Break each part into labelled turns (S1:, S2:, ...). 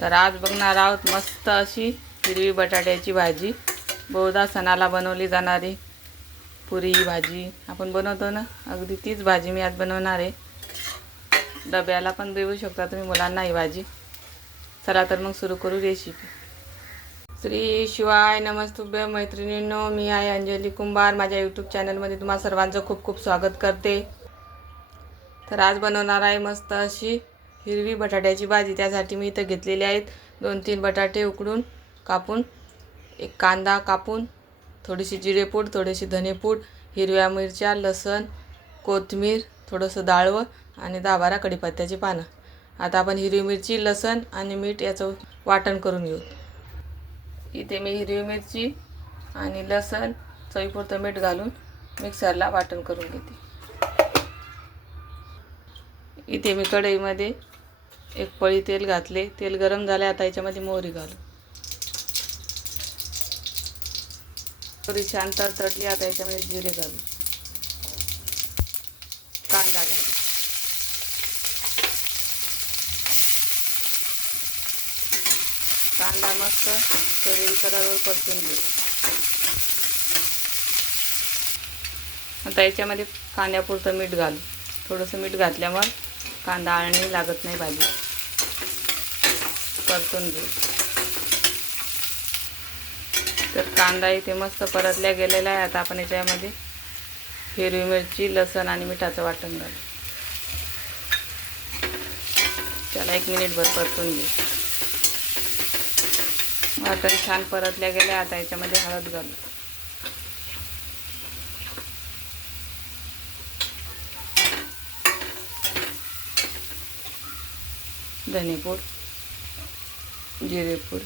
S1: तर आज बघणार आहोत मस्त अशी हिरवी बटाट्याची भाजी. बहुधा सणाला बनवली जाणारी पुरी भाजी. आपण बनवतो ना? अगदी तीच भाजी मी आज बनवणार आहे. डब्याला पण देऊ शकता तुम्ही मुलांना ही भाजी. चला तर मग सुरू करू रेसिपी श्री शिवाय नमस्तुभ्य मैत्रिणींनो मी आहे अंजली कुंभार. माझ्या यूट्यूब चॅनलमध्ये तुम्हा सर्वांचं खूप खूप स्वागत करते. तर आज बनवणार आहे मस्त अशी हिरवी बटाट्याची भाजी त्यासाठी मी इथं घेतलेले आहेत. दोन तीन बटाटे उकडून कापून एक कांदा कापून थोडीशी जिरेपूड थोडीशी धनेपूड हिरव्या मिरच्या लसण कोथिंबीर थोडंसं डाळवं आणि दहा बारा कढीपत्त्याची पानं. आता आपण हिरवी मिरची लसण आणि मीठ याचं वाटण करून घेऊ. इथे मी हिरवी मिरची आणि लसण चवीपुरतं मीठ घालून मिक्सरला वाटण करून घेते. इथे मी कढईमध्ये एक पळी तेल घातले तेल गरम झाले आता याच्यामध्ये मोहरी घालू. मोहरी छान तडतडली आता याच्यामध्ये जिरे घालू. कांदा घालू. कांदा मस्त सोनेरी कलरवर परतून घेऊ. आता याच्यामध्ये कांद्यापुरतं मीठ घालू. थोडंसं मीठ घातल्यामुळे कांदा आळणी लागत नाही भाजी. परतून घेऊ. तर कांदा इथे मस्त परतल्या गेलेला आहे. आता आपण याच्यामध्ये हिरवी मिरची लसण आणि मिठाचं वाटण घालू. त्याला एक मिनिटभर परतून घेऊ. वाटण छान परतल्या गेले आता याच्यामध्ये हळद घालू. धनेपूड. जिरेपूड.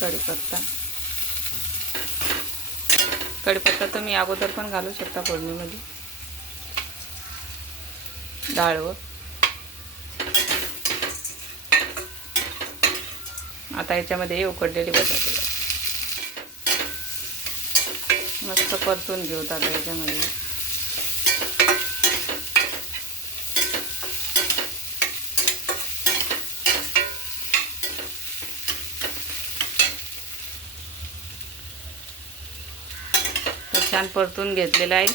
S1: कढीपत्ता कढीपत्ता तुम्ही अगोदर पण घालू शकता फोडणीमध्ये. डाळवं आता याच्यामध्ये उकडलेली बटाटे. मस्त परतून घेऊ आता याच्यामध्ये. तर छान परतून घेतलेलं आहे.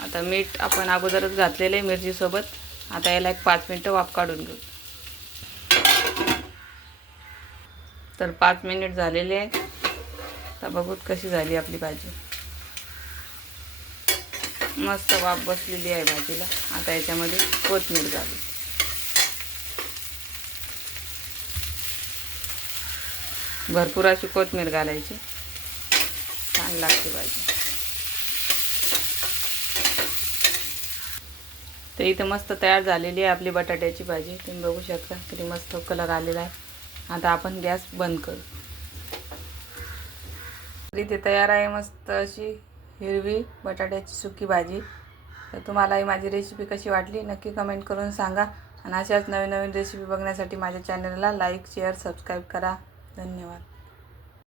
S1: आता मीठ आपण अगोदरच घातलेलं आहे मिरचीसोबत. आता याला एक पाच मिनटं वाफ काढून घेऊ. तर पाच मिनिट झालेले आहे आता बघूत कशी झाली आपली भाजी. मस्त वाफ बसलेली आहे भाजीला. आता याच्यामध्ये कोथमीर घालू. भरपूर अशी कोथमीर घालायची. छान लागते भाजी. तर इथं मस्त तयार झालेली आहे आपली बटाट्याची भाजी. तुम्ही बघू शकता किती मस्त कलर आलेला आहे. आता आपण गॅस बंद करू. इथे तयार आहे मस्त अशी हिरवी बटाट्याची सुकी भाजी. तर तुम्हाला ही माझी रेसिपी कशी वाटली नक्की कमेंट करून सांगा. आणि अशाच नवीन नवीन रेसिपी बघण्यासाठी माझ्या चॅनलला लाईक शेअर सबस्क्राईब करा. धन्यवाद.